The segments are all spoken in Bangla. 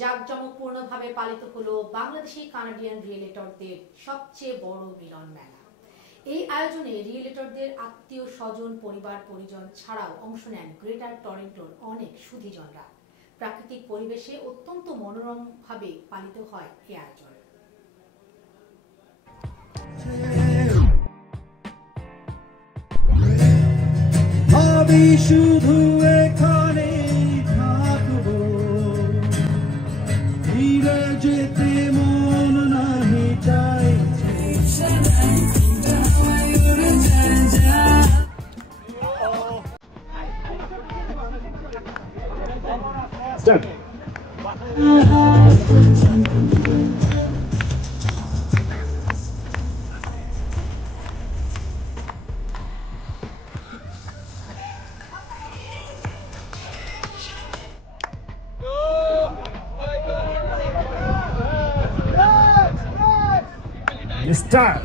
জাঁকজমকপূর্ণভাবে পালিত হলো বাংলাদেশি কানাডিয়ান রিয়েলিটরদের সবচেয়ে বড় মিলন মেলা। এই আয়োজনে রিয়েলিটরদের আত্মীয় স্বজন পরিবার পরিজন ছাড়াও অংশ নেন গ্রেটার টরন্টোর অনেক সুধীজনরা। প্রাকৃতিক পরিবেশে অত্যন্ত মনোরমভাবে পালিত হয় এই আয়োজন। শুধু এখানে থাকবো, ফিরে যেতে মন নাহি চাইছে। Start.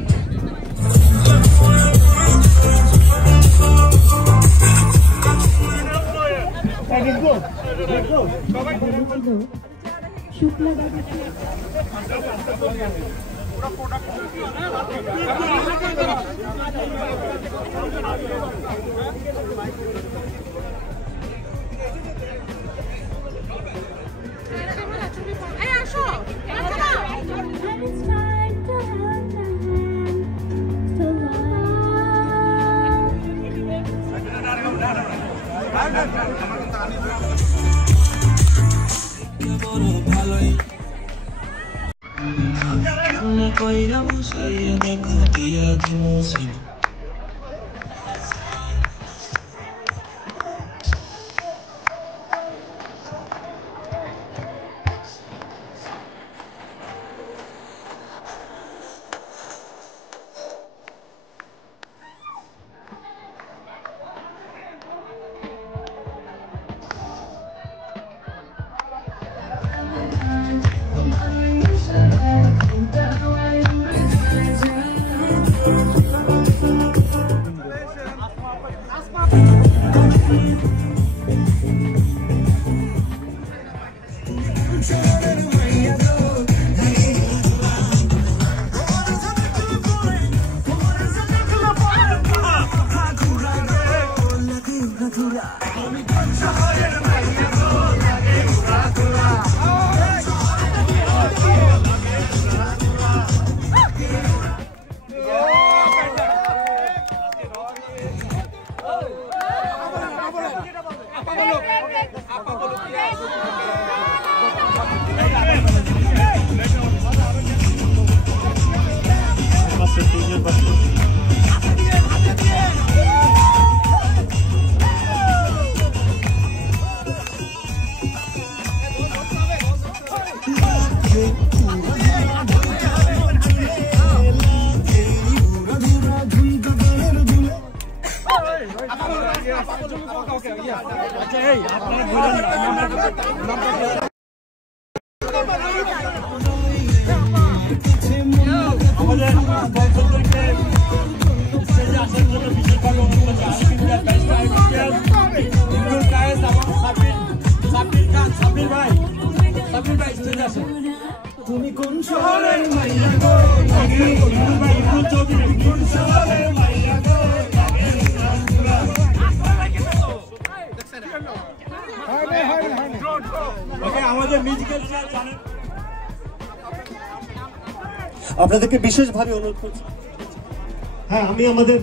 তুমি কোন শহরের মাইয়া গো লাগে ভাই চৌধুরী কোন শহরের মাইয়া গো ওকে আমাদের মিউজিক্যাল চেয়ার জানেন আপনাদেরকে বিশেষভাবে অনুরোধ করছি। হ্যাঁ আমি আমাদের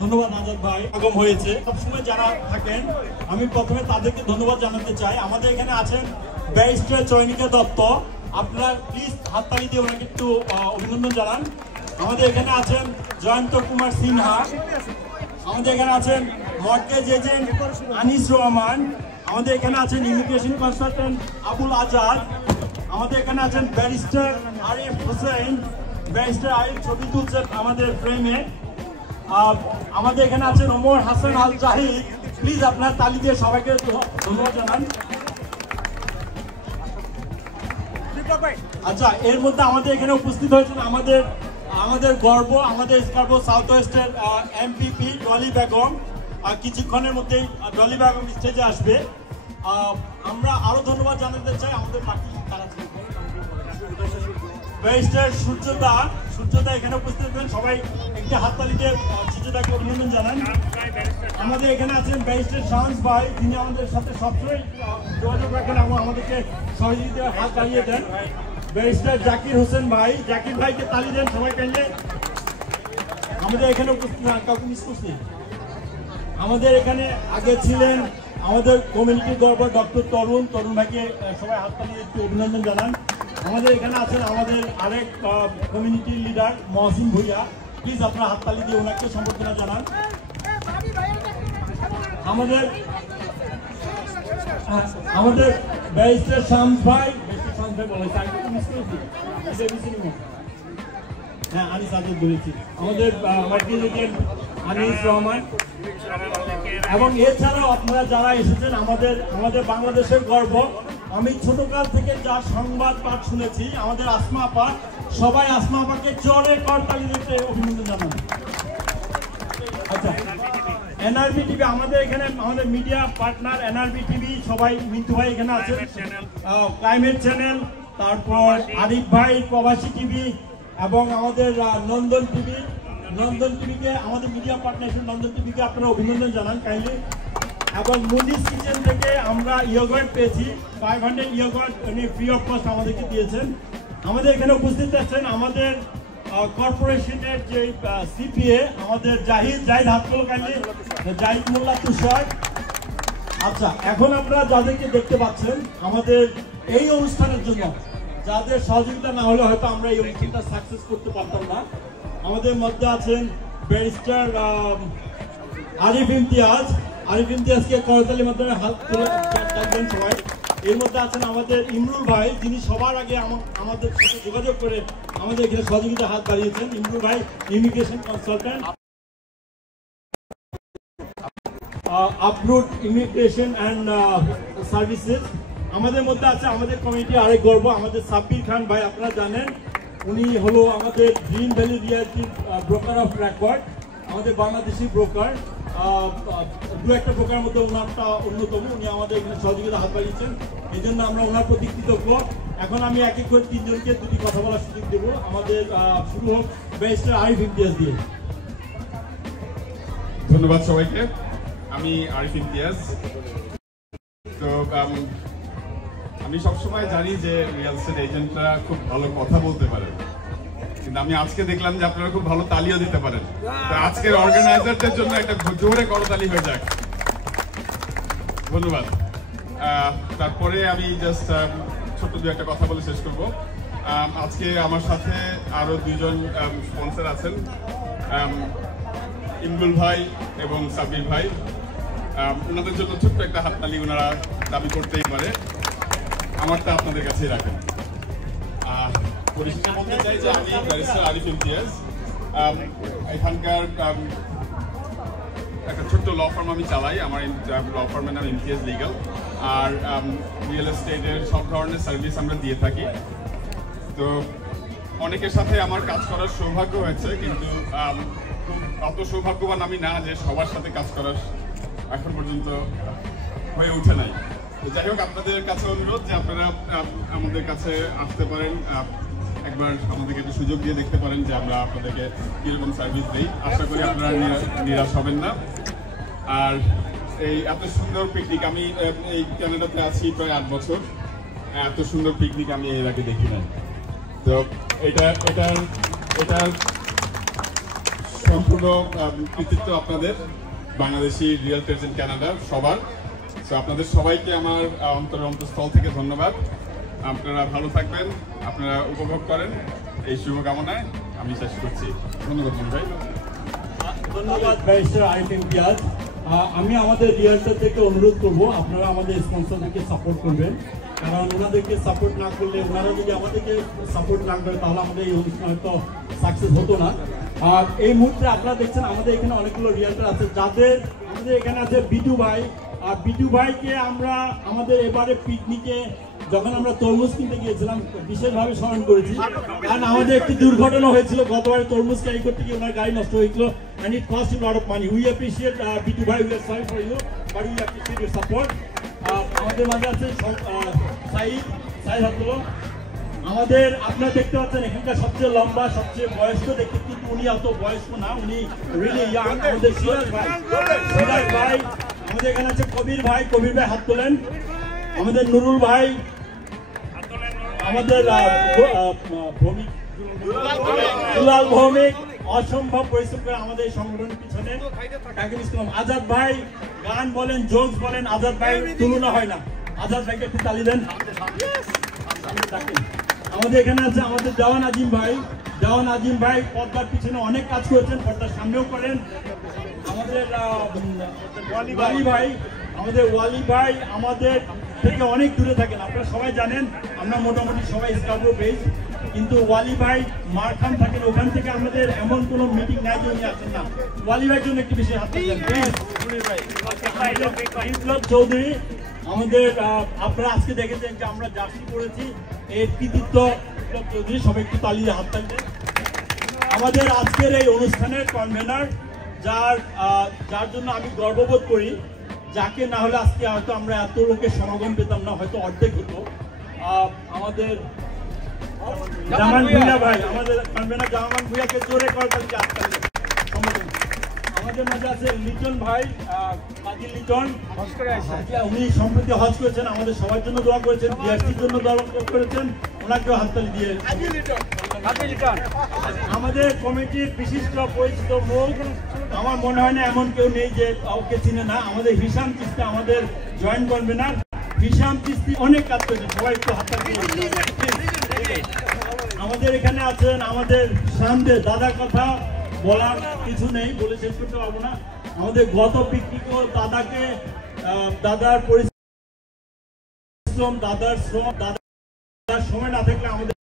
ধন্যবাদ আজাদ ভাই আগম হয়েছে সবসময় যারা থাকেন আমি প্রথমে তাদেরকে ধন্যবাদ জানাতে চাই। আমাদের এখানে আছেন ব্যারিস্টার চয়নিকা দত্ত, আপনারা প্লিজ হাততালি দিয়ে ওনাকে একটু অভিনন্দন জানান। আমাদের এখানে আছেন জয়ন্ত কুমার সিনহা, আমাদের এখানে আছেন মর্টগেজ এজেন্ট আনিস রহমান, আমাদের এখানে আছেন ইমিগ্রেশন কনসালটেন্ট আবুল আজাদ, আমাদের এখানে আছেন ব্যারিস্টার আরিফ হোসেন, ব্যারিস্টার আরিফ ছবি তুলছেন আমাদের ফ্রেমে, আমাদের এখানে আছেন ওমর হাসান আল জাহিদ। প্লিজ আপনার তালি দিয়ে সবাইকে ধন্যবাদ জানান। আচ্ছা, এর মধ্যে আমাদের এখানে উপস্থিত হয়েছেন আমাদের গর্ব, আমাদের স্কার্বো সাউথ ওয়েস্টের এমপিপি ডলি বেগম। কিছুক্ষণের মধ্যেই ডলি বেগম স্টেজে আসবে। আমরা আরো ধন্যবাদ জানাতে চাই আমাদের পার্টি তারা ব্যারিস্টার সূর্যদা এখানে উপস্থিত আছেন, সবাই একটি হাততালি দিয়ে সূর্যদাকে অভিনন্দন জানান। আমাদের এখানে আছেন ব্যারিস্টার শামস ভাই, যিনি আমাদের সাথে সবসময় যোগাযোগ রাখেন এবং আমাদেরকে সহযোগিতার হাত বাড়িয়ে দেন। ব্যারিস্টার জাকির হোসেন ভাই, জাকির ভাইকে তালি দেন সবাই কাইন্ডলি। আমাদের এখানে উপস্থিত কাউকে মিস করছি। আমাদের এখানে আগে ছিলেন আমাদের কমিউনিটি গর্ব ডক্টর তরুণ ভাইকে সবাই হাততালি দিয়ে একটু অভিনন্দন জানান। আমাদের এখানে আছেন আমাদের আরেক community leader Mohsin Bhuiyan, please আপনারা হাততালি দিয়ে ওনাকে সম্বর্ধনা জানান। আমাদের ব্যারিস্টার শামস ভাই বলেছে হ্যাঁ আনিস আজাদ বলেছি, আমাদের আনিস রহমান, এবং এছাড়াও আপনারা যারা এসেছেন আমাদের বাংলাদেশের গর্ব। আমি ছোটকাল থেকে যা সংবাদ পাঠ শুনেছি, আমাদের আসমা আপা, সবাই আসমা আপাকে জোরে করতালি দিতে অভিনন্দন জানান। আচ্ছা, এনআরবি টিভি আমাদের এখানে আমাদের মিডিয়া পার্টনার এনআরবি টিভি, সবাই মিন্টু ভাই এখানে আছেন, ক্লাইমেট চ্যানেল, তারপর আরিফ ভাই প্রবাসী টিভি, এবং আমাদের নন্দন টিভিকে আমাদের মিডিয়া পার্টনার নন্দন টিভিকে আপনারা অভিনন্দন জানান কাইন্ডলি। এবং মুনিস কিচেন থেকে আমরা ইয়োগার্ট পেয়েছি, 500 ইয়োগার্ট উনি ফ্রি অফ কস্ট আমাদেরকে দিয়েছেন। আমাদের এখানে উপস্থিত আছেন আমাদের কর্পোরেশনের যে সিপিএ আমাদের জাহিদ হাতগুলো কাইন্ডলি, জাহিদ মোল্লা তুষার। আচ্ছা, এখন আপনারা যাদেরকে দেখতে পাচ্ছেন আমাদের এই অনুষ্ঠানের জন্য যাদের সহযোগিতা না হলে হয়তো আমরা এই অনুষ্ঠানটা সাকসেস করতে পারতাম না। আমাদের মধ্যে আছেন ব্যারিস্টার আরিফ ইমতিয়াজকে করতালির মাধ্যমে হাত তুলে ডাকবেন সবাই। এর মধ্যে আছেন আমাদের ইমরুল ভাই, যিনি সবার আগে আমাদের সাথে যোগাযোগ করে আমাদের এখানে সহযোগিতা হাত বাড়িয়েছেন। ইমরুল ভাই immigration consultant, Uproot immigration and services. আমাদের মধ্যে আছে আমাদের কমিটি আরেক গর্ব আমাদের সাব্বির খান ভাই, আপনারা জানেন উনি হলো আমাদের green valley reality broker of record, আমাদের বাংলাদেশি ব্রোকার, দু একটা ব্রোকারের মধ্যে ওনারটা অন্যতম। উনি আমাদের এখানে সহযোগিতা হাত বাড়িয়েছেন, এই জন্য আমরা ওনার প্রতি কৃতজ্ঞ। এখন আমি এক এক করে তিনজনকে দুটি কথা বলার সুযোগ দেব। আমাদের শুরু হোক ব্যারিস্টার আরিফ ইমতিয়াজ দিয়ে। ধন্যবাদ সবাইকে। আমি আরিফ ইমতিয়াজ। তো আমি সবসময় জানি যে রিয়েল এস্টেট এজেন্টরা খুব ভালো কথা বলতে পারেন, কিন্তু আমি আজকে দেখলাম যে আপনারা খুব ভালো তালিও দিতে পারেন। তো আজকের অর্গানাইজারদের জন্য একটা জোরে করতালি হয়ে যাক। ধন্যবাদ। তারপরে আমি জাস্ট ছোট্ট দু একটা কথা বলে শেষ করব। আজকে আমার সাথে আরো দুজন স্পন্সর আছেন, ইমরুল ভাই এবং সাব্বির ভাই। ওনাদের জন্য ছোট্ট একটা হাততালি ওনারা দাবি করতেই পারে, আমারটা আপনাদের কাছেই রাখেন। পরিশেষে বলতে চাই যে আমি ব্যারিস্টার আরিফ ইমতিয়াজ, এখানকার একটা ছোট্ট ল ফার্ম আমি চালাই। আমার ল ফার্মের নাম ইমতিয়াজ লিগাল। আর রিয়েল এস্টেটের সব ধরনের সার্ভিস আমরা দিয়ে থাকি। তো অনেকের সাথে আমার কাজ করার সৌভাগ্য হয়েছে, কিন্তু অত সৌভাগ্যবান আমি না যে সবার সাথে কাজ করার এখন পর্যন্ত হয়ে ওঠে নাই। তো যাই হোক, আপনাদের কাছে অনুরোধ যে আপনারা আমাদের কাছে আসতে পারেন, একবার আমাদেরকে একটা সুযোগ দিয়ে দেখতে পারেন যে আমরা আপনাদেরকে কীরকম সার্ভিস দিই। আশা করি আপনারা নিরাশ হবেন না। আর এই এত সুন্দর পিকনিক, আমি এই ক্যানাডাতে আছি প্রায় 8 বছর, এত সুন্দর পিকনিক আমি এর আগে দেখি নাই। তো এটার সম্পূর্ণ কৃতিত্ব আপনাদের, বাংলাদেশি রিয়েল এস্টেট ক্যানাডা সবার। তো আপনাদের সবাইকে আমার অন্তঃস্থল থেকে ধন্যবাদ। আপনারা ভালো থাকবেন, আপনারা উপভোগ করেন, এই শুভকামনায় আমি শেষ করছি। ধন্যবাদ ভাই। ধন্যবাদ ব্যারিস্টার আরিফ ইমতিয়াজ। আমি আমাদের রিয়েলটারদেরকে অনুরোধ করব আপনারা আমাদের স্পন্সরদেরকে সাপোর্ট করবেন, কারণ ওনাদেরকে সাপোর্ট না করলে, ওনারা যদি আমাদেরকে সাপোর্ট না করে তাহলে আমাদের এই অনুষ্ঠান হয়তো সাকসেস হতো না। আর এই মুহূর্তে আপনারা দেখছেন আমাদের এখানে অনেকগুলো রিয়েলটার আছে, যাদের আমাদের এখানে আছে বিটু ভাই। আর বিটু ভাইকে আমরা আমাদের এবারে পিকনিকে যখন আমরা তরমুজ কিনতে গিয়েছিলাম বিশেষভাবে স্মরণ করেছি, কারণ আমাদের একটি দুর্ঘটনা হয়েছিল গতবারে তরমুজ ক্যারি করতে গিয়ে ওনার গাড়ি নষ্ট হয়েছিল, and it cost a lot of money. We appreciate Bitu bhai, we are sorry for you, but we appreciate your support. আমাদের মাঝে আছে সাইদ হাত তুলো। আমাদের আপনারা দেখতে পাচ্ছেন এখানকার সবচেয়ে লম্বা সবচেয়ে বয়স্ক দেখতে, কিন্তু উনি অত বয়স্ক না, উনি রিয়েলি ইয়াং। আমাদের সিরাজ ভাই, আমাদের এখানে আছে কবির ভাই হাত তোলেন। আমাদের নুরুল ভাই, আমাদের দুলাল ভৌমিক অসম্ভব পরিশ্রম করে আমাদের এই সংগঠনের পিছনে। আজাদ ভাই গান বলেন, জোকস বলেন, আজাদ ভাই তুলনা হয় না। আজাদ ভাইকে একটু তালি দেন। আমাদের এখানে আছে আমাদের দেওয়ান আজিম ভাই পর্দার পিছনে অনেক কাজ করেছেন, পর্দার সামনেও করেন। আমাদের ওয়ালি ভাই আমাদের থেকে অনেক দূরে থাকেন, আপনারা সবাই জানেন। আমরা মোটামুটি সবাই স্কাউট বেস, কিন্তু ওয়ালি ভাই মারখান থাকেন, ওখান থেকে আমাদের এমন কোনো মিটিং নাই যে উনি আসেন না। ওয়ালি ভাইয়ের জন্য একটি বেশি হাত বিপ্লব চৌধুরী আমাদের, আপনারা আজকে দেখেছেন যে আমরা জার্সি করেছি, এর কৃতিত্ব বিপ্লব চৌধুরী, সবাই একটু তালিয়ে হাত তালিয়ে। আমাদের আজকের এই অনুষ্ঠানের কনভেনার, যার জন্য আমি গর্ববোধ করি, যাকে না হলে আজকে হয়তো আমরা এত লোকের সমাগম পেতাম না, হয়তো অর্ধেক হতো। আমাদের জামান ভুইয়া ভাই, আমাদের কনভেনার জামান ভুইয়াকে জোরে করবেন। আমাদের মাঝে আছে লিটন ভাই, লিটন, উনি সম্প্রতি হজ করেছেন, আমাদের সবার জন্য দোয়া করেছেন, বিআরসির জন্য দোয়া করেছেন, ওনাকেও হাততালি দিয়ে। আমাদের কমিটির বিশিষ্ট পরিচিত মুখ, আমার মনে হয় না এমন কেউ নেই যে কাউকে চিনে না। আমাদের হিসাম চিস্তি, আমাদের জয়েন্ট কনভেনার হিসাম চিস্তি অনেক কাজ করেছেন, সবাই একটু হাততালি দিয়ে। আমাদের এখানে আছেন আমাদের সামনে, দাদার কথা বলার কিছু নেই, বলে শেষ করতে পারবো না। আমাদের গত পিকনিক দাদাকে, দাদার পরিশ্রম, দাদার শ্রম, দাদার সময় না থাকলে আমাদের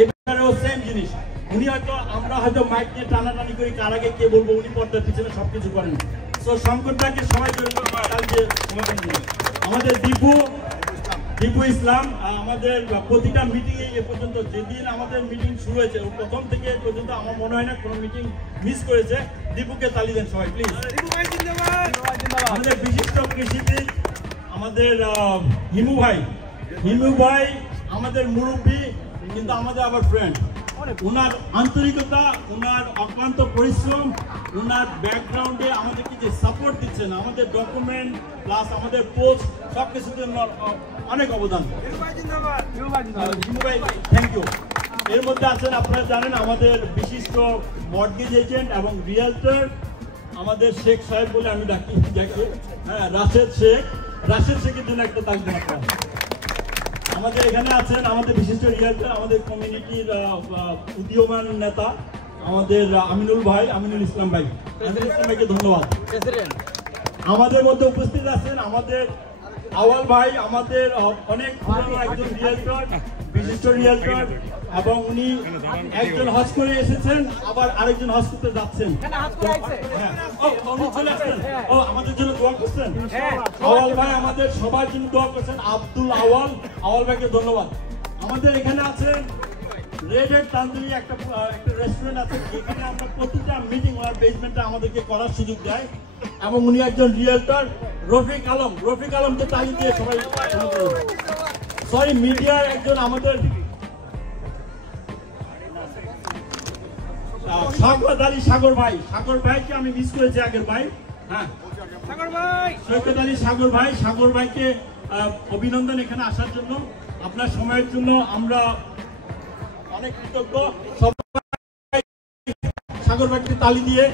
এবারেও সেম জিনিস। উনি হয়তো, আমরা হয়তো মাইক নিয়ে টানাটানি করি, কার আগে কে বলবো, উনি পর্দার পিছনে সবকিছু করেন। তো সংকটটাকে সবাই আমাদের দীপু ইসলাম, আমাদের প্রতিটা মিটিংয়ে এ পর্যন্ত, যেদিন আমাদের মিটিং শুরু হয়েছে প্রথম থেকে এ পর্যন্ত আমার মনে হয় না কোনো মিটিং মিস করেছে। দীপুকে তালি দেন সবাই প্লিজ। আমাদের বিশিষ্ট কৃষিবিদ আমাদের হিমু ভাই আমাদের মুরব্বী, কিন্তু আমাদের আবার ফ্রেন্ড। ওনার আন্তরিকতা, ওনার অক্লান্ত পরিশ্রম, ওনার ব্যাকগ্রাউন্ডে আমাদেরকে যে সাপোর্ট দিচ্ছেন, আমাদের ডকুমেন্ট প্লাস আমাদের পোস্ট সবকিছুতে অনেক অবদান। Thank you. এর মধ্যে আছেন, আপনারা জানেন, আমাদের বিশিষ্ট মর্টগেজ এজেন্ট এবং রিয়েলটর আমাদের শেখ সাহেব বলে আমি ডাকি, হ্যাঁ, রাশেদ শেখের জন্য একটা থাকবেন আপনারা। আমাদের এখানে আছেন আমাদের বিশিষ্ট রিয়েলটর, আমাদের কমিউনিটির উদীয়মান নেতা আমাদের আমিনুল ইসলাম ভাইকে ধন্যবাদ। আমাদের মধ্যে উপস্থিত আছেন আমাদের আওয়াল ভাই, আমাদের অনেক পুরনো একজন রিয়েলটর, বিশিষ্ট রিয়েলটর, এবং উনি একজন হজ করে এসেছেন, আবার আরেকজন হজ করতে যাচ্ছেন। আমাদের জন্য দোয়া করছেন আওয়াল ভাই, আমাদের সবার জন্য দোয়া করছেন। আব্দুল আওয়াল ভাইকে ধন্যবাদ। আমাদের এখানে আছেন রেড হেড তান্দুরি, একটা রেস্টুরেন্ট আছে, এখানে আমরা প্রতিটা মিটিং ওনার বেসমেন্টে আমাদেরকে করার সুযোগ দেয়, এবং উনি একজন রিয়েলটর। রফিক আলমকে তালি দিয়ে সবাই, সরি, মিডিয়ার একজন আমাদের শওকত আলী সাগর ভাইকে আমি মিস করেছি আগের ভাই, হ্যাঁ, শওকত আলী সাগর ভাইকে অভিনন্দন এখানে আসার জন্য, আপনার সময়ের জন্য আমরা অনেক কৃতজ্ঞ। সবাই সাগর ভাইকে তালি দিয়ে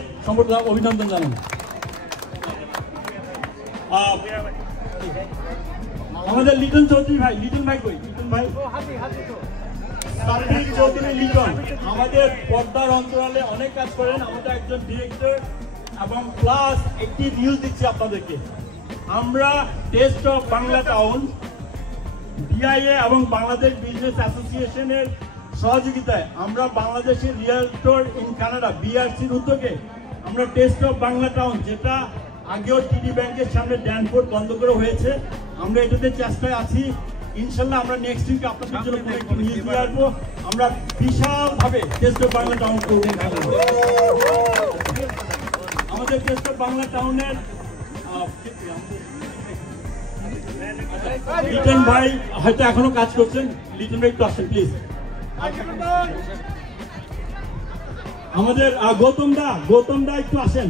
অভিনন্দন জানান। আমাদের লিটন ভাই কই? লিটন আমাদের পর্দার অন্তরালে অনেক কাজ করেন, আমাদের একজন ডিরেক্টর, এবং প্লাস একটি নিউজ দিচ্ছি আপনাদেরকে। আমরা test of Bangla town, BIA এবং বাংলাদেশ বিজনেস অ্যাসোসিয়েশনের সহযোগিতায় আমরা বাংলাদেশের রিয়েলটর ইন কানাডা বিআরসির উদ্যোগে আমরা টেস্ট অফ বাংলা টাউন, যেটা আগেও টিডি ব্যাংকের সামনে ড্যানফোর্ড বন্ধ করে হয়েছে, আমরা এটাতে চেষ্টায় আছি। ইনশাল্লাহ আমরা নেক্সট উইকে আপনাদের জন্য নিউজ দিয়ে আসবো। আমরা বিশালভাবে টেস্ট অফ বাংলা টাউন করব। আমাদের টেস্ট অফ বাংলা টাউনের লিটন ভাই হয়তো এখনো কাজ করছেন, লিটন ভাই একটু আসেন প্লিজ। আমাদের গৌতম দা একটু আসেন।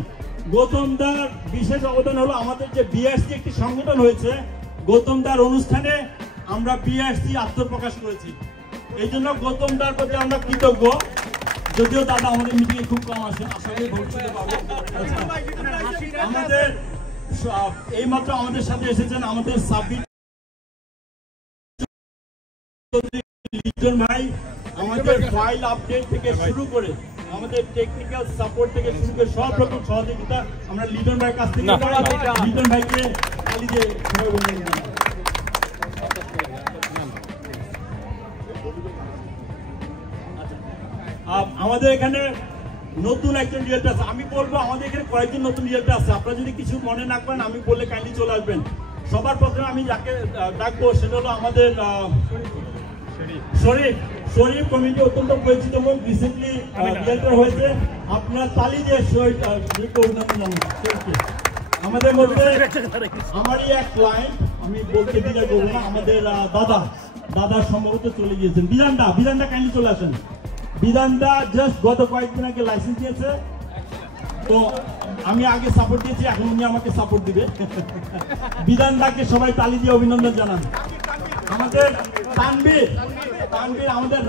গৌতম দার বিশেষ অবদান হলো আমাদের যে বিআরসি একটি সংগঠন হয়েছে, গৌতম দার অনুষ্ঠানে আমরা বিআরসি আত্মপ্রকাশ করেছি। এই জন্য গৌতম দার প্রতি আমরা কৃতজ্ঞ। যদিও দাদা আমাদের মিটিং এ খুব কম আসেন, আশা করি ভবিষ্যতে পাবো। আমাদের এইমাত্র আমাদের সাথে এসেছেন আমাদের সাব্বির লিটন ভাই। আমাদের ফাইল আপডেট থেকে শুরু করে আমাদের টেকনিক্যাল সাপোর্ট থেকে শুরু করে সব রকম সহযোগিতা আমরা লিটন ভাইয়ের কাছ থেকে পাই। লিটন ভাইকে খালি দিয়ে সবাই বলবেন। আমাদের এখানে নতুন একজন রিয়েলটার আছে, আমি বলবো আমাদের এখানে কয়েকজন নতুন রিয়েলটার আছে। আপনারা যদি কিছু মনে না করেন আমি বললে কাইন্ডলি চলে আসবেন। সবার প্রথমে আমি যাকে ডাকবো সেটা হলো আমাদের শরীফ কমিটি, অত্যন্ত পরিচিত এবং রিসেন্টলি রিয়েলটার হয়েছে। আপনার তালি দিয়ে শরীফকে অভিনন্দন জানাচ্ছি। আমাদের মধ্যে আমারই এক ক্লায়েন্ট, আমি বলতে দিলে বলবো না, আমাদের দাদা সম্ভবত চলে গিয়েছেন। বিধানটা কাইন্ডলি চলে আসেন। বিধানদা জাস্ট গত কয়েকদিন আগে লাইসেন্স দিয়েছে, তো আমি আগে সাপোর্ট দিয়েছি, এখন উনি আমাকে সাপোর্ট দিবে। বিধানদাকে সবাই তালি দিয়ে অভিনন্দন জানান। আমাদের তানভীর আমাদের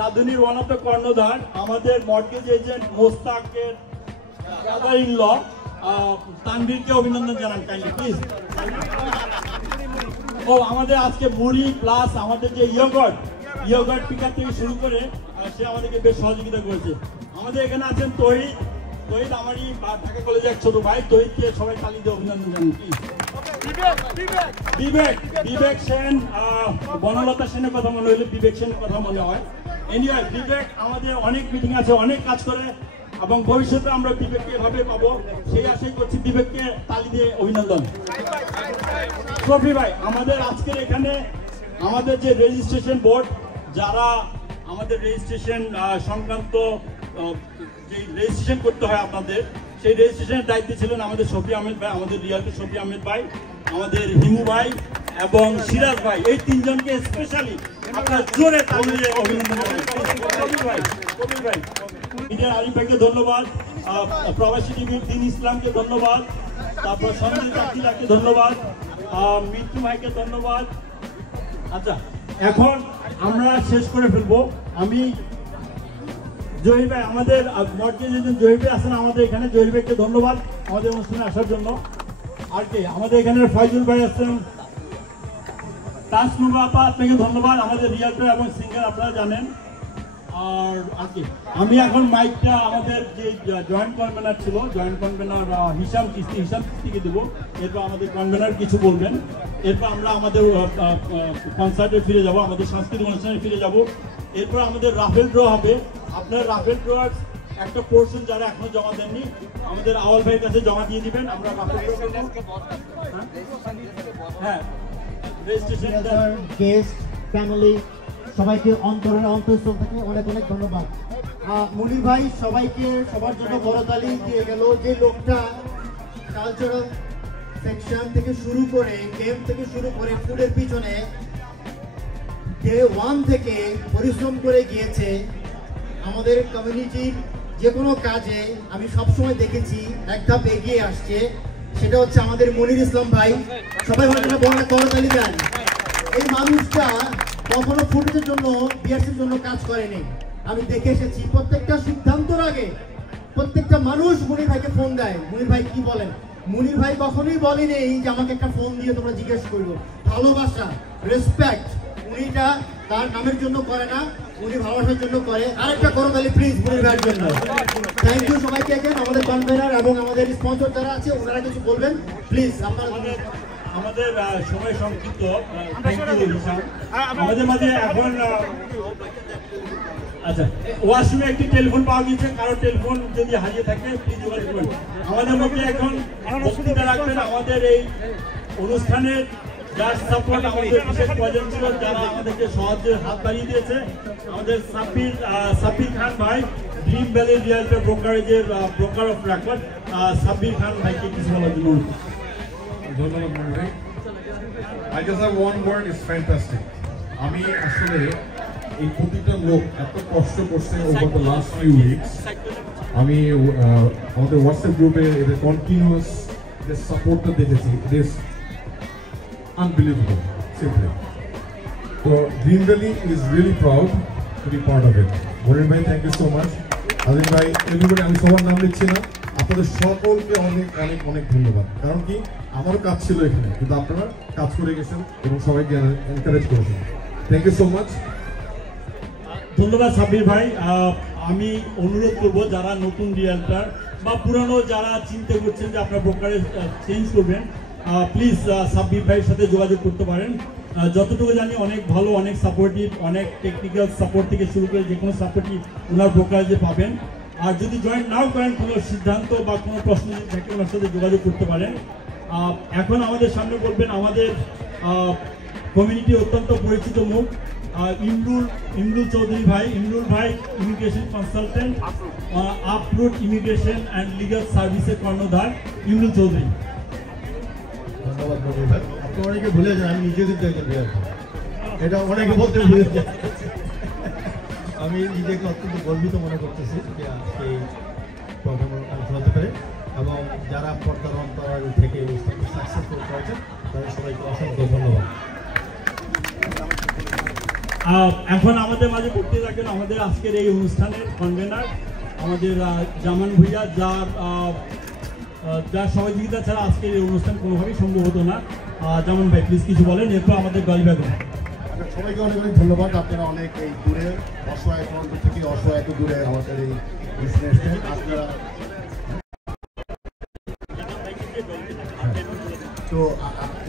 রাধুনির ওয়ান অফ দ্য কর্ণধার, আমাদের মর্টগেজ এজেন্ট মোস্তাকের ফাদার ইন ল, তানভীরকে অভিনন্দন জানান কাইন্ডলি প্লিজ। ও আমাদের আজকে মুড়ি প্লাস আমাদের যে ইয়োগার্ট পিকার থেকে শুরু করে সে আমাদেরকে বেশ সহযোগিতা করেছে। আমাদের এখানে আছেন তহিদ আমারই ঢাকা কলেজে এক ছোট ভাই। তহিদকে সবাই তালি দিয়ে অভিনন্দন জানান প্লিজ। বিবেক সেন, বনলতা সেনের কথা মনে হলে বিবেক সেনের কথা মনে হয়। এনিওয়ে বিবেক আমাদের অনেক মিটিং আছে, অনেক কাজ করে এবং ভবিষ্যতে আমরা বিবেককে এভাবে পাবো সেই আশাই করছি। বিবেককে তালি দিয়ে অভিনন্দন। শফি ভাই, আমাদের আজকের এখানে আমাদের যে রেজিস্ট্রেশন বোর্ড, যারা আমাদের রেজিস্ট্রেশন সংক্রান্ত যে রেজিস্ট্রেশন করতে হয় আপনাদের, সেই রেজিস্ট্রেশনের দায়িত্বে ছিলেন আমাদের শফি আহমেদ ভাই, আমাদের রিয়ালটর শফি আহমেদ ভাই, আমাদের হিমু ভাই এবং সিরাজ ভাই। এই তিনজনকে স্পেশালি আপনার জোরে তালি দিয়ে অভিনন্দন জানাই। কবির ভাই, মিডিয়ার আরিফ ভাইকে ধন্যবাদ, প্রবাসী টিভির দিন ইসলামকে ধন্যবাদ, তারপর সঞ্জয় চাকিলাকে ধন্যবাদ, মিন্টু ভাইকে ধন্যবাদ। আচ্ছা, এখন আমরা শেষ করে ফেলবো। আমি জহির ভাই, আমাদের মর্টগেজ এজেন্ট জহির ভাই আছেন আমাদের এখানে, জহির ভাইকে ধন্যবাদ আমাদের অনুষ্ঠানে আসার জন্য। আর কি আমাদের এখানে ফয়জুল ভাই আছেন, তাসনুবা আপা আপনাকে ধন্যবাদ, আমাদের রিয়েলটর এবং সিঙ্গার আপনারা জানেন। আর কি আমি এখন মাইকটা আমাদের যে জয়েন্ট কনভেনার ছিল, জয়েন্ট কনভেনার হিসাম চিস্তিকে দেবো। এরপর আমাদের কনভেনার কিছু বলবেন, এরপর আমরা আমাদের কনসার্টে ফিরে যাব, আমাদের সাংস্কৃতিক অনুষ্ঠানে ফিরে যাব। এরপর আমাদের রাফেল ড্র হবে। আপনার রাফেল ড্রয়ার একটা পোর্শন যারা এখনো জমা দেননি আমাদের আওয়াল ভাইয়ের কাছে জমা দিয়ে দিবেন, আমরা রাফেল ড্র করব। হ্যাঁ, রেজিস্ট্রেশন গেস্ট ফ্যামিলি সবাইকে অন্তঃস্থল থেকে অনেক ধন্যবাদ। মুনির ভাই সবাইকে সবার জন্য করতালি দিয়ে গেল। যে লোকটা কালচারাল সেকশন থেকে শুরু করে গেম থেকে শুরু করে ফুডের পিছনে ডে 1 থেকে পরিশ্রম করে গিয়েছে, আমাদের কমিউনিটির যে কোনো কাজে আমি সবসময় দেখেছি এক ধাপ এগিয়ে আসছে, সেটা হচ্ছে আমাদের মনির ইসলাম ভাই। সবাই ভালো করতালি দেন। এই মানুষটা কখনো ফুটেজের জন্য বিআরসির জন্য কাজ করেনি, আমি দেখে এসেছি। প্রত্যেকটা সিদ্ধান্তর আগে প্রত্যেকটা মানুষ মুনির ভাইকে ফোন দেয়, মুনির ভাই কি বলেন। মুনির ভাই কখনোই বলেনি যে আমাকে একটা ফোন দিয়ে তোমরা জিজ্ঞেস করবো। ভালোবাসা, রেসপেক্ট উনিটা তার নামের জন্য করে না, উনি ভালোবাসার জন্য করে। আরেকটা করতালি প্লিজ মুনির ভাইয়ের জন্য। থ্যাংক ইউ সবাইকে। এখন আমাদের কনভেনার এবং আমাদের স্পন্সর যারা আছে ওনারা কিছু বলবেন প্লিজ। আমাদের সময় সংক্ষিপ্ত, আমাদের মাঝে এখন আচ্ছা ওয়াশরুমে একটি টেলিফোন পাওয়া গেছে, কারো টেলিফোন যদি হারিয়ে থাকে প্লিজ যোগাযোগ করুন। আমাদের মধ্যে এখন বক্তৃতা রাখবেন আমাদের এই অনুষ্ঠানের যার সাপোর্ট আমাদের বিশেষ প্রয়োজন ছিল, যারা আমাদেরকে সহজে হাত বাড়িয়ে দিয়েছে, আমাদের সাব্বির খান ভাই, ড্রিম ভ্যালি রিয়েলটর ব্রোকারেজের ব্রোকার অফ রেকর্ড, সাব্বির খান ভাইকে কিছু বলার জন্য। ধন্যবাদ মনির ভাই। I just have one word, is fantastic. আমি আসলে এই প্রতিটা লোক এত কষ্ট করছে over the last few weeks। আমি আমাদের হোয়াটসঅ্যাপ গ্রুপে এদের কন্টিনিউয়াস যে সাপোর্টটা দেখেছি, it is unbelievable simply. So Green Valley is really proud to be part of it. মনির ভাই, থ্যাংক ইউ সো মাচ। আজিম ভাই, এভরিবডি, আমি সবার নাম লিখছি না, আপনাদের সকলকে অনেক অনেক অনেক ধন্যবাদ। কারণ কি, আমারও কাজ ছিল এখানে, কিন্তু আপনারা কাজ করে গেছেন এবং সবাইকে এনকারেজ করেছেন। Thank you so much. ধন্যবাদ সাব্বির ভাই। আমি অনুরোধ করব যারা নতুন রিয়েলটার বা পুরানো যারা চিন্তা করছেন যে আপনার ব্রোকারেজ চেঞ্জ করবেন, প্লিজ সাব্বির ভাইয়ের সাথে যোগাযোগ করতে পারেন। যতটুকু জানি অনেক ভালো, অনেক সাপোর্টিভ, অনেক টেকনিক্যাল সাপোর্ট থেকে শুরু করে যে কোনো সাপোর্টই ওনার ব্রোকারেজে পাবেন। আর যদি জয়েন নাও করেন, কোনো সিদ্ধান্ত বা কোনো প্রশ্ন যদি থাকে ওনার সাথে যোগাযোগ করতে পারেন। এখন আমাদের সামনে বলবেন আমাদের কমিউনিটি অত্যন্ত পরিচিত মুখ ইমরুল চৌধুরী ভাই। ইমরুল ভাই immigration consultant, Uproot immigration and legal সার্ভিসের কর্ণধার ইমরুল চৌধুরী। ধন্যবাদ মনির ভাই। আপনি অনেকে ভুলে যান আমি নিজে কিন্তু একজন রিয়েলটর, এটা অনেকে বলতে ভুলে যায়। আমি নিজেকে অত্যন্ত গর্বিত মনে করতেছি যে এই প্রোগ্রামে অংশ হতে পারে, এবং যারা পর্দার অন্তরাল থেকে সাকসেসফুল করেছেন তাদের সবাইকে অসংখ্য ধন্যবাদ। এখন আমাদের মাঝে পড়তে থাকেন আমাদের আজকের এই অনুষ্ঠানের কনভেনার আমাদের জামান ভুইয়া, যার সহযোগিতা ছাড়া আজকের এই অনুষ্ঠান কোনোভাবেই সম্ভব হতো না। জামান ভাই, প্লিজ কিছু বলেন, এরপর আমাদের গল্প বেগম। সবাইকে অনেক অনেক ধন্যবাদ। আপনারা অনেক এই দূরে অসহায় প্রান্ত থেকে অসহায় এত দূরে আমাদের এই বিজনেসের আপনারা তো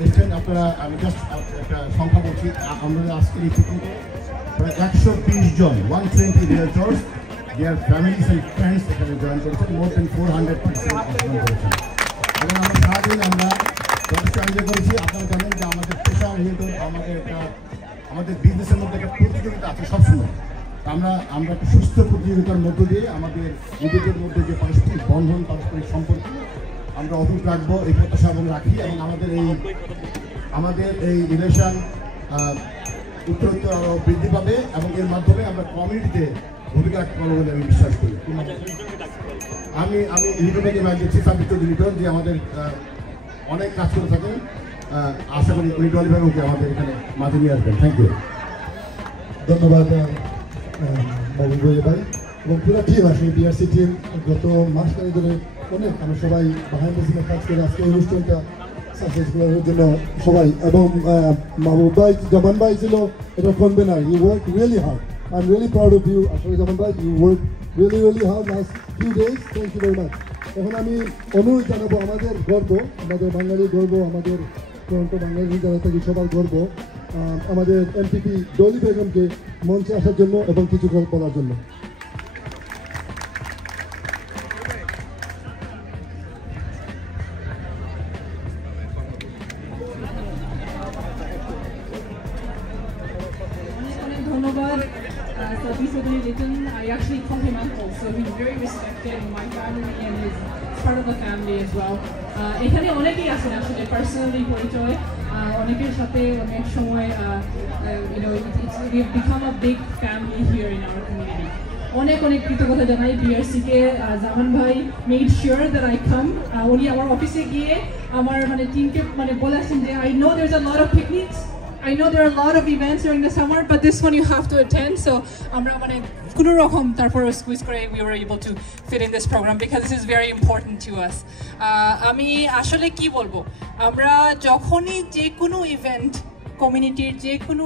এসছেন আপনারা। আমি জাস্ট একটা সংখ্যা বলছি, আমরা আজকের এই পিকনিকে প্রায় 120 জন 120 রিয়েলটর্স দেয়ার ফ্যামিলিস অ্যান্ড ফ্রেন্ডস এখানে জয়েন করেছেন। মোর দেন 400 পার্সেন্ট জয়েন করেছেন এবং আমরা সারাদিন আমরা যথেষ্ট এনজয় করেছি। আপনারা জানেন যে আমাদের পেশা রিয়েলটর আমাদের বিজনেসের মধ্যে একটা প্রতিযোগিতা আছে সবসময়। আমরা একটা সুস্থ প্রতিযোগিতার মধ্য দিয়ে আমাদের নিজেদের মধ্যে যে পারস্পরিক বন্ধন, পারস্পরিক সম্পর্ক আমরা অটুট রাখবো, এই প্রত্যাশা এবং রাখি, এবং আমাদের এই রিলেশন উত্তরোত্তর আরও বৃদ্ধি পাবে এবং এর মাধ্যমে আমরা কমিউনিটিতে ভূমিকা রাখতে পারবো বলে আমি বিশ্বাস করি। আমি লিটনকে একজন চিফ সাবজেক্ট লিটন যে আমাদের অনেক কাজ করে থাকেন। আশা করি লিটন ভাইকে আমাদের এখানে মাঝে নিয়ে আসবেন। Thank you. ধন্যবাদ বাবু ভাই এবং পুরো টিম আসলে বিআরসি টিম গত মাসখানেক ধরে অনেক আমরা সবাই বাহাইন্ড দ্য সিনে কাজ করে আজকে এই অনুষ্ঠানটা সাকসেস করার জন্য সবাই, এবং মাহবুব ভাই, জামান ভাই ছিল এটা convener. You work really hard. I am really proud of you. আসলে জামান ভাই, you work really hard last few days. Thank you very much. এখন আমি অনুরোধ জানাবো, আমাদের গর্ব, আমাদের বাঙালির গর্ব, আমাদের টরন্টো বাঙালি যারা থাকি সবার গর্ব, আমাদের এমপিপি ডলি বেগমকে মঞ্চে আসার জন্য এবং কিছু বলার জন্য। ধন্যবাদ Sabi Chaudhary Litton. I actually call him uncle, so he's very respected in my family and he's part of the family as well. এখানে অনেকেই আছেন আসলে পার্সোনালি পরিচয়, অনেকের সাথে অনেক সময় we've become a big family here in our community. অনেক কৃতজ্ঞতা জানাই বিআরসি কে। জামান ভাই made sure that I come. উনি আমার অফিসে গিয়ে আমার টিমকে বলেছেন যে I know there's a lot of picnics, I know there are a lot of events during the summer, but this one you have to attend. So আমরা কোনো রকম তারপর স্কুইজ করে we were able to fit in this program because this is very important to us. আমি আসলে কি বলবো, আমরা যখনই যে কোনো ইভেন্ট, কমিউনিটির যে কোনো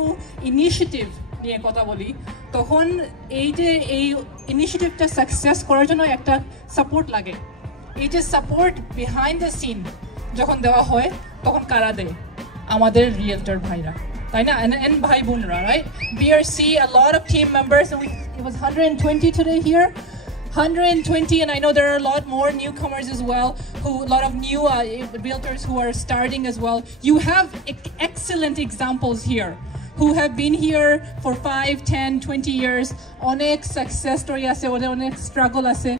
ইনিশিয়েটিভ নিয়ে কথা বলি, তখন এই ইনিশিয়েটিভটা সাকসেস করার জন্য একটা সাপোর্ট লাগে। এই যে সাপোর্ট বিহাইন্ড দ্য সিন যখন দেওয়া হয়, তখন কারা দেয়? আমাদের রিয়েলটর ভাইরা, তাই না? And ভাই বোনরা, right? BRC, a lot of team members, and it was 120 today here. 120, and I know there are a lot more newcomers as well, a lot of new realtors who are starting as well. You have excellent examples here who have been here for 5, 10, 20 years. Onek success story ase, onek struggle ase.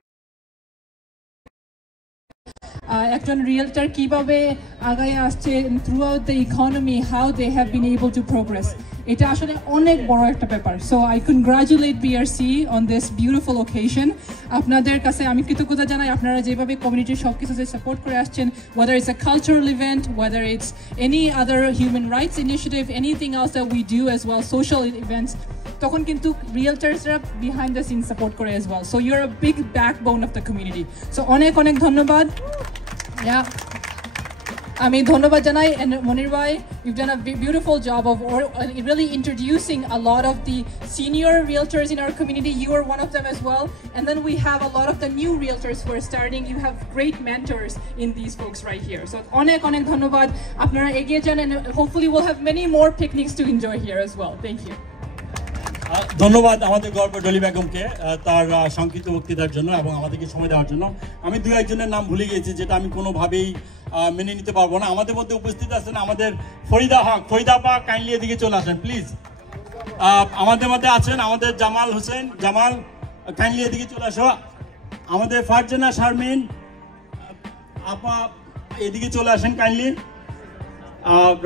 একজন রিয়েলটার কিভাবে আগায় আসছে throughout the economy, how they have been able to progress, এটা আসলে অনেক বড় একটা ব্যাপার। So I congratulate BRC on this beautiful occasion. আপনাদের কাছে আমি কৃতজ্ঞতা জানাই, আপনারা যেভাবে কমিউনিটির সব কিছুতে সাপোর্ট করে আসছেন, whether it's a cultural event, whether it's any other human rights initiative, anything else that we do as well, social events, তখন কিন্তু রিয়েলটার্সরা বিহাইন্ড দ্য সিন সাপোর্ট করে as well. So you're a big backbone of the community. So অনেক অনেক ধন্যবাদ। আমি ধন্যবাদ জানাই, and Monir bhai, you've done a beautiful job of really introducing a lot of the senior realtors in our community. You are one of them as well. And then we have a lot of the new realtors who are starting. You have great mentors in these folks right here. So অনেক অনেক ধন্যবাদ, আপনারা এগিয়ে যান, and hopefully we'll have many more picnics to enjoy here as well. Thank you. ধন্যবাদ আমাদের গর্ব ডলি বেগমকে তার সংক্ষিপ্ত বক্তৃতার জন্য এবং আমাদেরকে সময় দেওয়ার জন্য। আমি দু একজনের নাম ভুলে গেছি, যেটা আমি কোনোভাবেই মেনে নিতে পারবো না। আমাদের মধ্যে উপস্থিত আছেন আমাদের ফরিদা হক, ফরিদা আপা কাইন্ডলি এদিকে চলে আসেন প্লিজ। আমাদের মধ্যে আছেন আমাদের জামাল হোসেন, জামাল কাইন্ডলি এদিকে চলে আসো। আমাদের ফারজানা শারমিন আপা এদিকে চলে আসেন কাইন্ডলি।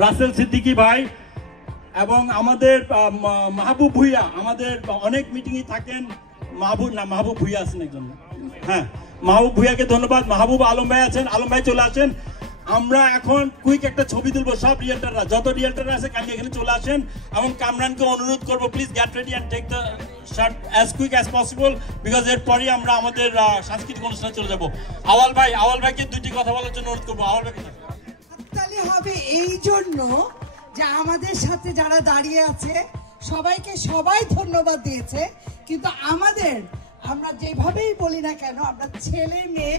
রাসেল সিদ্দিকী ভাই এবং আমাদের মাহবুব ভুইয়া, আমাদের অনেক মিটিংয়ে থাকেন। মাহবুব ভুইয়া আছেন একজন, হ্যাঁ মাহবুব ভুইয়াকে ধন্যবাদ। মাহবুব আলম ভাই আছেন, আলম ভাই চলে আসেন। আমরা এখন কুইক একটা ছবি তুলবো, সব রিয়েলটাররা, যত রিয়েলটাররা আছে কালকে এখানে চলে আসেন। এবং কামরানকে অনুরোধ করবো please get ready and take the shot as quick as possible, because এরপরই আমরা আমাদের সাংস্কৃতিক অনুষ্ঠানে চলে যাবো। আওয়াল ভাইকে দুটি কথা বলার জন্য অনুরোধ করবো। আওয়াল ভাইকে হাততালি হবে এই জন্য যে আমাদের সাথে যারা দাঁড়িয়ে আছে সবাইকে সবাই ধন্যবাদ দিয়েছে, কিন্তু আমরা যেভাবেই বলি না কেন, আমরা ছেলে মেয়ে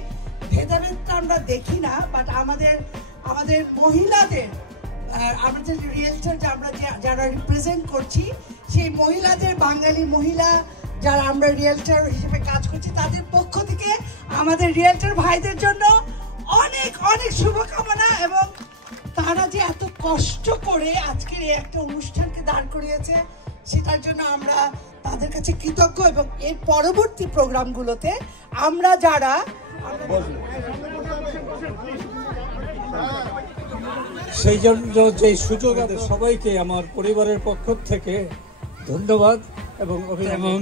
ভেদাভেদটা আমরা দেখি না, বাট আমাদের মহিলাদের, আমরা যে রিয়েলটার যারা রিপ্রেজেন্ট করছি, সেই মহিলাদের, বাঙালি মহিলা যারা আমরা রিয়েলটার হিসেবে কাজ করছি, তাদের পক্ষ থেকে আমাদের রিয়েলটার ভাইদের জন্য অনেক অনেক শুভকামনা। এবং তারা যে এত কষ্ট করে আজকের এই একটা অনুষ্ঠানকে দাঁড় করিয়েছে, সেটার জন্য আমরা তাদের কাছে কৃতজ্ঞ। এবং এর পরবর্তী প্রোগ্রামগুলোতে আমরা যারা সেই জন্য যে সুযোগ আছে, সবাইকে আমার পরিবারের পক্ষ থেকে ধন্যবাদ এবং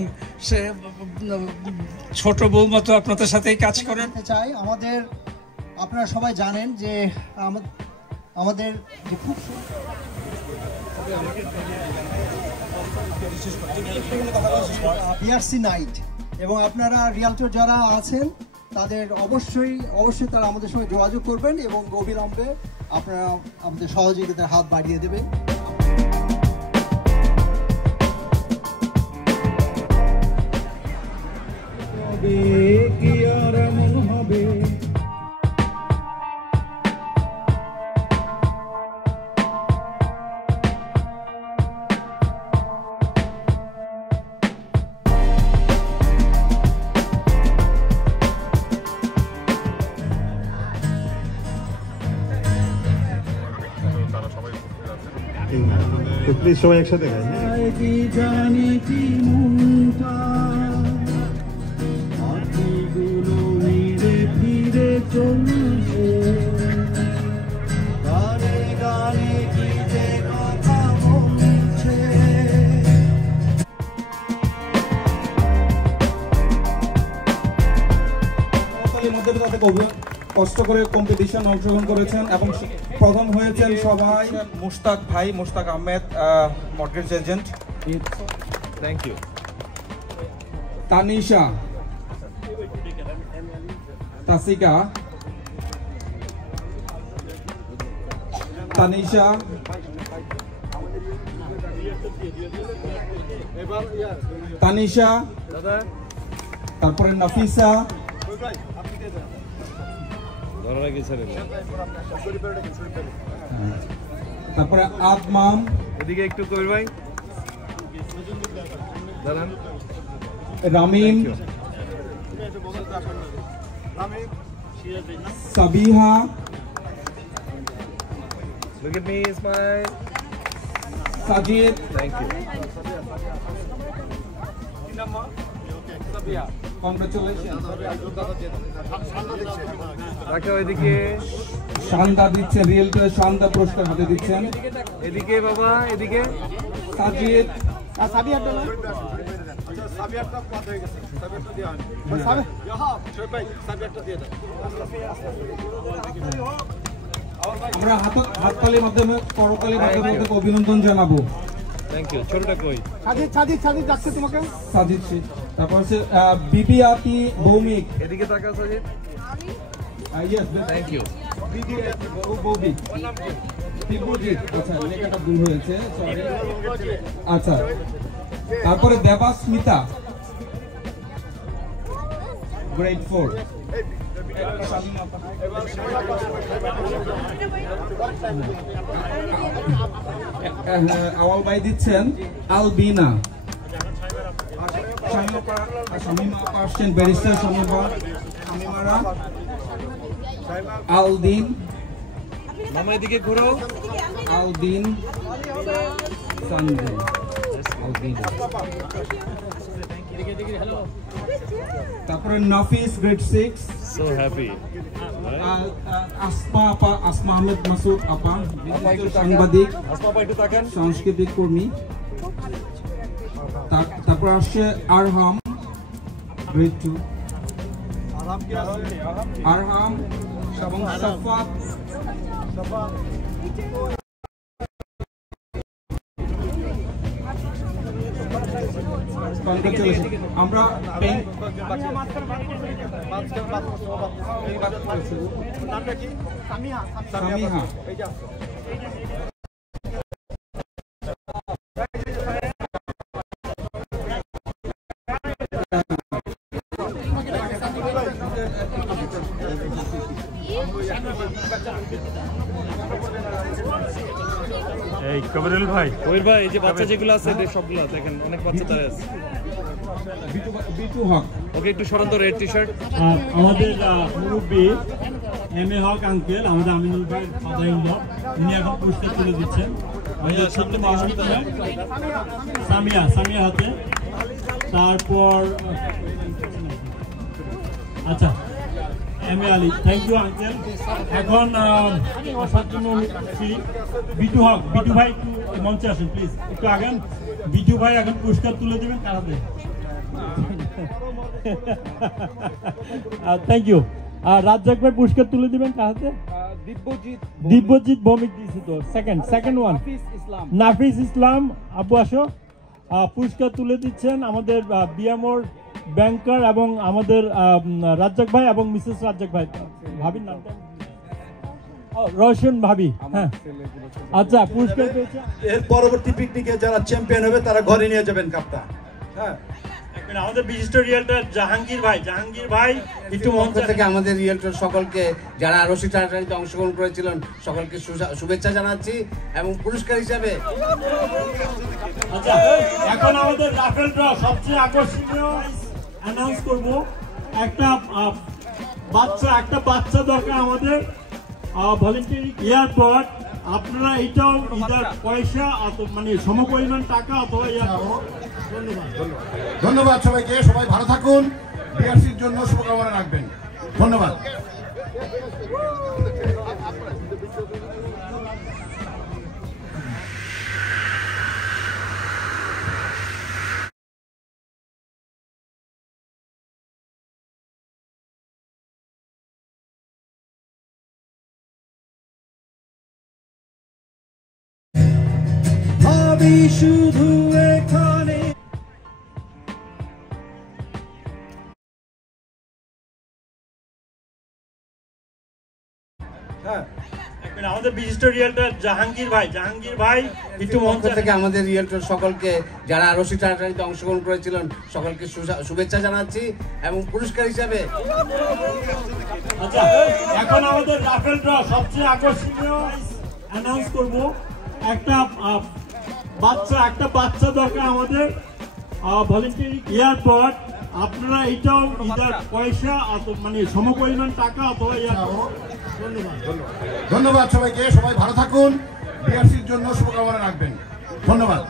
সে ছোট বউ মতো আপনাদের সাথেই কাজ করেন চাই। আপনারা সবাই জানেন যে আমাদের যে খুব বিআরসি নাইট, এবং আপনারা রিয়ালটর যারা আছেন তাদের অবশ্যই তারা আমাদের সঙ্গে যোগাযোগ করবেন এবং অবিলম্বে আপনারা আমাদের সহযোগিতার হাত বাড়িয়ে দেবেন। কি আর এমন হবে প্লিজ সবাই একসাথে গাই। কি জানি কি মনটা আঁখিগুলো ফিরে ফিরে চলছে, গানে গানে কি যে কথা বলছে। কষ্ট করে কম্পিটিশন অংশগ্রহণ করেছেন এবং প্রথম হয়েছেন সবাই মুশতাক ভাই, Mushtaq Ahmed, mortgage agent. Thank you. Tanisha, Tasika, Tanisha, Tanisha, তারপরে নাফিসা, তারপরে আদমাম, এদিকে একটু কবির ভাই, Ramim, Sabiha, look at me, smile, Sajid, thank you, ওইদিকে শান্তা দিচ্ছেন, রিয়েলটর শান্তা পুরস্কার হাতে দিচ্ছেন। এদিকে বাবা, এদিকে সাজিদ, আমরা হাততালির মাধ্যমে, করতালির মাধ্যমে অভিনন্দন জানাবো। Thank you. ছোটটা কই? সাজিদ যাচ্ছে তোমাকে। সাজিদ, তারপর হচ্ছে বিবিআতি ভৌমিক, এদিকে তাকাও সাজিদ। Yes, thank you. বিবিআতি ভৌমিক, তিব্বজিৎ, আচ্ছা লেখাটা ভুল হয়েছে, সরি। আচ্ছা, তারপরে দেবাস্মিতা, গ্রেড 4। আওয়াল ভাই দিচ্ছেন আলবিনা। শামিমা আসছেন, ব্যারিস্টার শামিমারা। আলদিন, মামা এদিকে ঘুরো। আলদিন সানদিন, আলদিন। তারপরে নাফিস, গ্রেড 6। So happy. আসমা আপা, আসমা আহমেদ মাসুদ আপা, সাংবাদিক, সাংস্কৃতিক কর্মী। তারপর আসছে আরহাম, গ্রেড 2। আরহাম এবং সাফাত। আমরা সামিহা, এই কবিরুল ভাই, কবির ভাই, এই যে বাচ্চা যেগুলো আছে সবগুলো দেখেন, অনেক বাচ্চা তারা আছে। বিটু হক, ওকে একটু সরান তো, রেড টি শার্ট। আমাদের মুরব্বী এম.এ. হক আঙ্কেল, আমাদের আমিনুল ভাই ফাদার ইন ল, উনি এখন পুরস্কার তুলে দিচ্ছেন। সামিয়া হাতে। তারপর আচ্ছা M A. Ali, thank you uncle. এখন আসার জন্য বিটু হক, বিটু ভাই একটু মঞ্চে আসেন প্লিজ, একটু আগান। বিটু ভাই এখন পুরস্কার তুলে দেবেন কার হাতে? Thank you. আর রাজ্জাক ভাই পুরস্কার তুলে দিবেন কার হাতে? দিব্যজিৎ ভৌমিক দিয়েছি তো। সেকেন্ড ওয়ান নাফিস ইসলাম, আব্বু আসো। পুরস্কার তুলে দিচ্ছেন আমাদের বিয়ামোর ব্যাংকার এবং আমাদের রাজ্জাক ভাই এবং মিসেস রাজ্জাক ভাই, ভাবির নামটা রোশন ভাবি। হ্যাঁ, আচ্ছা পুরস্কার পেয়েছে। এর পরবর্তী পিকনিকে যারা চ্যাম্পিয়ন হবে তারা ঘরে নিয়ে যাবেন কাপটা। হ্যাঁ, আমাদের বিশিষ্ট রিয়েলটর জাহাঙ্গীর ভাই একটু মঞ্চ থেকে আমাদের রিয়েলটর সকলকে যারা রশি টানাটানিতে অংশগ্রহণ করেছিলেন সকলকে শুভেচ্ছা জানাচ্ছি এবং পুরস্কার হিসাবে আচ্ছা এখন আমাদের রাফেল ড্র সবচেয়ে আকর্ষণীয় অ্যানাউন্স করব। একটা বাচ্চা দরকার আমাদের ভলেন্টারি এয়ারপোর্ট। আপনারা এটাও ইদার পয়সা মানে সমপরিমাণ টাকা অথবা ধন্যবাদ সবাইকে। সবাই ভালো থাকুন, বিআরসির জন্য শুভকামনা রাখবেন। ধন্যবাদ। ভাবি শুধু এখানে আমাদের বিশিষ্ট রিয়েলটর জাহাঙ্গীর ভাই একটু মঞ্চ থেকে আমাদের রিয়েলটর সকলকে যারা রশি টানাটানিতে অংশগ্রহণ করেছিলেন সকলকে শুভেচ্ছা জানাচ্ছি এবং পুরস্কার হিসাবে আচ্ছা এখন আমাদের রাফেল ড্র সবচেয়ে আকর্ষণীয় অ্যানাউন্স করব। একটা বাচ্চা দরকার আমাদের ভলেন্টারি এয়ারপোর্ট। আপনারা এটাও ইদার পয়সা মানে সমপরিমাণ টাকা অথবা ধন্যবাদ সবাইকে। সবাই ভালো থাকুন, বিআরসির জন্য শুভকামনা রাখবেন। ধন্যবাদ।